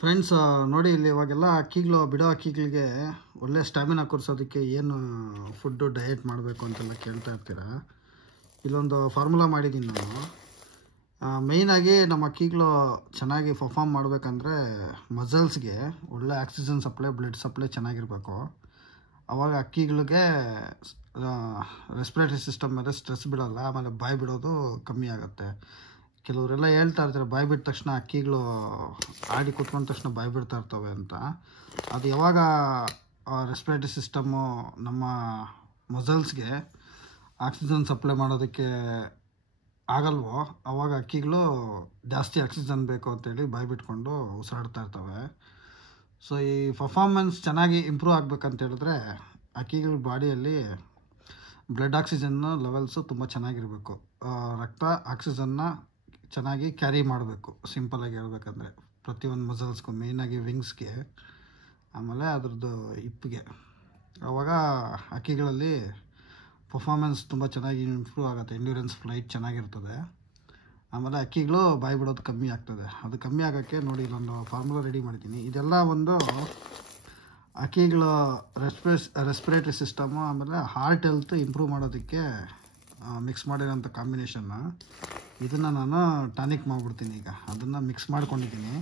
Friends ನೋಡಿ ಇಲ್ಲಿ ಇವಾಗೆಲ್ಲ ಅಕ್ಕಿಗಳು ಬಿಡೋ ಅಕ್ಕಿಗಳಿಗೆ ಒಳ್ಳೆ ಸ್ಟ್ಯಾಮಿನಾ ಕೊಡಿಸೋದಕ್ಕೆ ಏನು ಫುಡ್ಡು ಡಯಟ್ ಮಾಡಬೇಕು ಅಂತೆಲ್ಲ ಕೇಳ್ತಾ ಇರ್ತೀರಾ. ಇಲ್ಲೊಂದು ಫಾರ್ಮುಲಾ ಮಾಡಿದ್ದೀನಿ ನಾನು. ಮೇಯ್ನಾಗಿ ನಮ್ಮ ಅಕ್ಕಿಗಳು ಚೆನ್ನಾಗಿ ಪರ್ಫಾರ್ಮ್ ಮಾಡಬೇಕಂದ್ರೆ ಮಸಲ್ಸ್ಗೆ ಒಳ್ಳೆ ಆಕ್ಸಿಜನ್ ಸಪ್ಲೈ, ಬ್ಲಡ್ ಸಪ್ಲೈ ಚೆನ್ನಾಗಿರಬೇಕು. ಆವಾಗ ಅಕ್ಕಿಗಳಿಗೆ ರೆಸ್ಪಿರೇಟರಿ ಸಿಸ್ಟಮ್ ಮೇಲೆ ಸ್ಟ್ರೆಸ್ ಬಿಡೋಲ್ಲ, ಆಮೇಲೆ ಬಾಯಿ ಬಿಡೋದು ಕಮ್ಮಿ ಆಗುತ್ತೆ. ಕೆಲವರೆಲ್ಲ ಹೇಳ್ತಾ ಇರ್ತಾರೆ ಬಾಯಿ ಬಿಟ್ಟ ತಕ್ಷಣ ಅಕ್ಕಿಗಳು ಆಡಿ ಕೂತ್ಕೊಂಡ ತಕ್ಷಣ ಬಾಯಿ ಬಿಡ್ತಾ ಇರ್ತವೆ ಅಂತ. ಅದು ಯಾವಾಗ ರೆಸ್ಪಿರೇಟರಿ ಸಿಸ್ಟಮ್ಮು ನಮ್ಮ ಮಸಲ್ಸ್ಗೆ ಆಕ್ಸಿಜನ್ ಸಪ್ಲೈ ಮಾಡೋದಕ್ಕೆ ಆಗಲ್ವೋ ಆವಾಗ ಅಕ್ಕಿಗಳು ಜಾಸ್ತಿ ಆಕ್ಸಿಜನ್ ಬೇಕು ಅಂತೇಳಿ ಬಾಯಿ ಬಿಟ್ಕೊಂಡು ಉಸಿರಾಡ್ತಾ ಇರ್ತವೆ. ಸೊ ಈ ಪರ್ಫಾರ್ಮೆನ್ಸ್ ಚೆನ್ನಾಗಿ ಇಂಪ್ರೂವ್ ಆಗಬೇಕಂತ ಹೇಳಿದ್ರೆ ಅಕ್ಕಿಗಳ ಬಾಡಿಯಲ್ಲಿ ಬ್ಲಡ್ ಆಕ್ಸಿಜನ್ ಲೆವೆಲ್ಸು ತುಂಬ ಚೆನ್ನಾಗಿರಬೇಕು. ರಕ್ತ ಆಕ್ಸಿಜನ್ನ ಚೆನ್ನಾಗಿ ಕ್ಯಾರಿ ಮಾಡಬೇಕು. ಸಿಂಪಲಾಗಿ ಹೇಳ್ಬೇಕಂದ್ರೆ ಪ್ರತಿಯೊಂದು ಮಸಲ್ಸ್ಗೂ, ಮೇಯ್ನಾಗಿ ವಿಂಗ್ಸ್ಗೆ, ಆಮೇಲೆ ಅದ್ರದ್ದು ಹಿಪ್ಪಿಗೆ. ಆವಾಗ ಅಕ್ಕಿಗಳಲ್ಲಿ ಪರ್ಫಾರ್ಮೆನ್ಸ್ ತುಂಬ ಚೆನ್ನಾಗಿ ಇಂಪ್ರೂವ್ ಆಗುತ್ತೆ. ಎಂಡ್ಯೂರೆನ್ಸ್ ಫ್ಲೈಟ್ ಚೆನ್ನಾಗಿರ್ತದೆ. ಆಮೇಲೆ ಅಕ್ಕಿಗಳು ಬಾಯಿ ಬಿಡೋದು ಕಮ್ಮಿ ಆಗ್ತದೆ. ಅದು ಕಮ್ಮಿ ಆಗೋಕ್ಕೆ ನೋಡಿ ಇಲ್ಲೊಂದು ಫಾರ್ಮುಲಾ ರೆಡಿ ಮಾಡಿದ್ದೀನಿ. ಇದೆಲ್ಲ ಒಂದು ಅಕ್ಕಿಗಳ ರೆಸ್ಪಿರೇಟರಿ ಸಿಸ್ಟಮು ಆಮೇಲೆ ಹಾರ್ಟ್ ಹೆಲ್ತ್ ಇಂಪ್ರೂವ್ ಮಾಡೋದಕ್ಕೆ ಮಿಕ್ಸ್ ಮಾಡಿರೋಂಥ ಕಾಂಬಿನೇಷನ್ನ. ಇದನ್ನು ನಾನು ಟಾನಿಕ್ ಮಾಡಿಬಿಡ್ತೀನಿ. ಈಗ ಅದನ್ನು ಮಿಕ್ಸ್ ಮಾಡ್ಕೊಂಡಿದ್ದೀನಿ.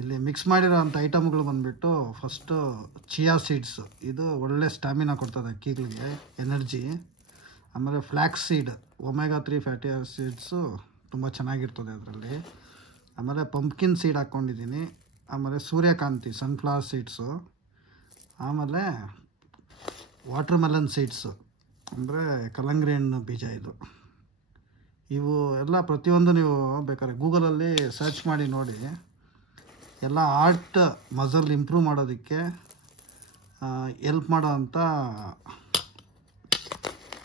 ಇಲ್ಲಿ ಮಿಕ್ಸ್ ಮಾಡಿರೋ ಅಂಥ ಐಟಮ್ಗಳು ಬಂದುಬಿಟ್ಟು ಫಸ್ಟು ಚಿಯಾ ಸೀಡ್ಸು. ಇದು ಒಳ್ಳೆ ಸ್ಟ್ಯಾಮಿನಾ ಕೊಡ್ತದೆ ಅಕ್ಕಿಗಳಿಗೆ, ಎನರ್ಜಿ. ಆಮೇಲೆ flax seed, omega 3 fatty acids ತುಂಬ ಚೆನ್ನಾಗಿರ್ತದೆ ಅದರಲ್ಲಿ. ಆಮೇಲೆ ಪಂಪ್ಕಿನ್ ಸೀಡ್ ಹಾಕ್ಕೊಂಡಿದ್ದೀನಿ. ಆಮೇಲೆ ಸೂರ್ಯಕಾಂತಿ, ಸನ್ಫ್ಲವರ್ ಸೀಡ್ಸು. ಆಮೇಲೆ ವಾಟರ್ ಮೆಲನ್ ಸೀಡ್ಸು ಅಂದರೆ ಕಲ್ಲಂಗಡಿ ಹಣ್ಣು ಬೀಜ. ಇವು ಎಲ್ಲ ಪ್ರತಿಯೊಂದು ನೀವು ಬೇಕಾದ್ರೆ ಗೂಗಲಲ್ಲಿ ಸರ್ಚ್ ಮಾಡಿ ನೋಡಿ. ಎಲ್ಲ ಹಾರ್ಟ್ ಮಸಲ್ ಇಂಪ್ರೂವ್ ಮಾಡೋದಕ್ಕೆ ಎಲ್ಪ್ ಮಾಡೋ ಅಂಥ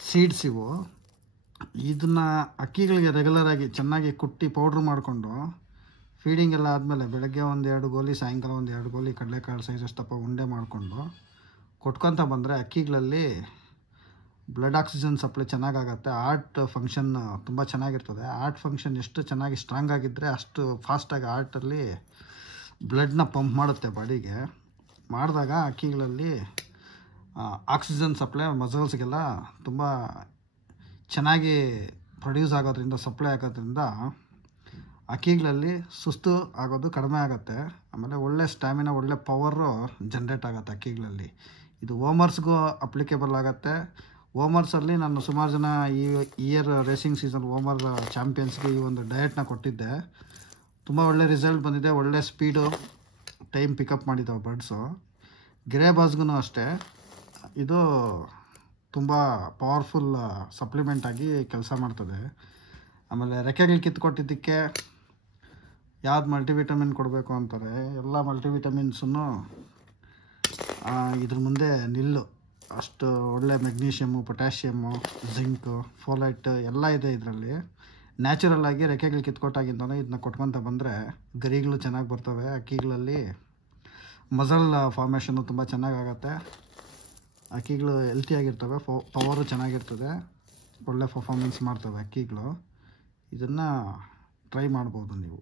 ಸೀಡ್ಸ್ ಇವು. ಇದನ್ನು ಅಕ್ಕಿಗಳಿಗೆ ರೆಗ್ಯುಲರಾಗಿ ಚೆನ್ನಾಗಿ ಕುಟ್ಟಿ ಪೌಡ್ರ್ ಮಾಡಿಕೊಂಡು ಫೀಡಿಂಗ್ ಎಲ್ಲ ಆದಮೇಲೆ ಬೆಳಗ್ಗೆ 1-2 ಗೋಲಿ, ಸಾಯಂಕಾಲ 1-2 ಗೋಲಿ ಕಡಲೆಕಾಳು ಸೈಜಷ್ಟಪ್ಪ ಉಂಡೆ ಮಾಡಿಕೊಂಡು ಕೊಟ್ಕೊತ ಬಂದರೆ ಅಕ್ಕಿಗಳಲ್ಲಿ ಬ್ಲಡ್ ಆಕ್ಸಿಜನ್ ಸಪ್ಲೈ ಚೆನ್ನಾಗಾಗತ್ತೆ. ಹಾರ್ಟ್ ಫಂಕ್ಷನ್ ತುಂಬ ಚೆನ್ನಾಗಿರ್ತದೆ. ಹಾರ್ಟ್ ಫಂಕ್ಷನ್ ಎಷ್ಟು ಚೆನ್ನಾಗಿ ಸ್ಟ್ರಾಂಗ್ ಆಗಿದ್ದರೆ ಅಷ್ಟು ಫಾಸ್ಟಾಗಿ ಹಾರ್ಟಲ್ಲಿ ಬ್ಲಡ್ನ ಪಂಪ್ ಮಾಡುತ್ತೆ ಬಾಡಿಗೆ. ಮಾಡಿದಾಗ ಅಕ್ಕಿಗಳಲ್ಲಿ ಆಕ್ಸಿಜನ್ ಸಪ್ಲೈ ಮಸಲ್ಸ್ಗೆಲ್ಲ ತುಂಬ ಚೆನ್ನಾಗಿ ಪ್ರೊಡ್ಯೂಸ್ ಆಗೋದ್ರಿಂದ, ಸಪ್ಲೈ ಆಗೋದ್ರಿಂದ ಅಕ್ಕಿಗಳಲ್ಲಿ ಸುಸ್ತು ಆಗೋದು ಕಡಿಮೆ ಆಗುತ್ತೆ. ಆಮೇಲೆ ಒಳ್ಳೆ ಸ್ಟ್ಯಾಮಿನಾ, ಒಳ್ಳೆ ಪವರು ಜನ್ರೇಟ್ ಆಗುತ್ತೆ ಅಕ್ಕಿಗಳಲ್ಲಿ. ಇದು ಓಮರ್ಸ್ಗೂ ಅಪ್ಲಿಕೇಬಲ್ ಆಗುತ್ತೆ. ಓಮರ್ಸಲ್ಲಿ ನಾನು ಸುಮಾರು ಜನ ಈ ಇಯರ್ ರೇಸಿಂಗ್ ಸೀಸನ್ ಓಮರ್ ಚಾಂಪಿಯನ್ಸ್ಗೆ ಈ ಒಂದು ಡಯಟ್ನ ಕೊಟ್ಟಿದ್ದೆ. ತುಂಬ ಒಳ್ಳೆ ರಿಸಲ್ಟ್ ಬಂದಿದೆ. ಒಳ್ಳೆ ಸ್ಪೀಡು, ಟೈಮ್ ಪಿಕಪ್ ಮಾಡಿದ್ದಾವೆ ಬರ್ಡ್ಸು. ಗಿರೇಬಾಸ್ಗೂ ಅಷ್ಟೇ ಇದು ತುಂಬ ಪವರ್ಫುಲ್ ಸಪ್ಲಿಮೆಂಟ್ ಆಗಿ ಕೆಲಸ ಮಾಡ್ತದೆ. ಆಮೇಲೆ ರೆಕ್ಕೆಗಳು ಕಿತ್ಕೊಟ್ಟಿದ್ದಕ್ಕೆ ಯಾವ್ದು ಮಲ್ಟಿವಿಟಮಿನ್ ಕೊಡಬೇಕು ಅಂತಾರೆ. ಎಲ್ಲ ಮಲ್ಟಿವಿಟಮಿನ್ಸನ್ನು ಇದ್ರ ಮುಂದೆ ನಿಲ್ಲು. ಅಷ್ಟು ಒಳ್ಳೆ ಮೆಗ್ನೀಷಿಯಮ್ಮು, ಪೊಟ್ಯಾಷಿಯಮ್ಮು, ಜಿಂಕು, ಫೋಲೈಟ್ ಎಲ್ಲ ಇದೆ ಇದರಲ್ಲಿ. ನ್ಯಾಚುರಲ್ಲಾಗಿ ರೆಕ್ಕೆಗಳು ಕಿತ್ಕೊಟ್ಟಾಗಿಂದಲೂ ಇದನ್ನ ಕೊಟ್ಕೊತ ಬಂದರೆ ಗರಿಗಳು ಚೆನ್ನಾಗಿ ಬರ್ತವೆ. ಅಕ್ಕಿಗಳಲ್ಲಿ ಮಸಲ್ ಫಾರ್ಮೇಷನ್ನು ತುಂಬ ಚೆನ್ನಾಗಾಗತ್ತೆ. ಅಕ್ಕಿಗಳು ಹೆಲ್ತಿಯಾಗಿರ್ತವೆ, ಪವರು ಚೆನ್ನಾಗಿರ್ತದೆ, ಒಳ್ಳೆ ಪರ್ಫಾರ್ಮೆನ್ಸ್ ಮಾಡ್ತವೆ ಅಕ್ಕಿಗಳು. ಇದನ್ನು ಟ್ರೈ ಮಾಡ್ಬೋದು ನೀವು.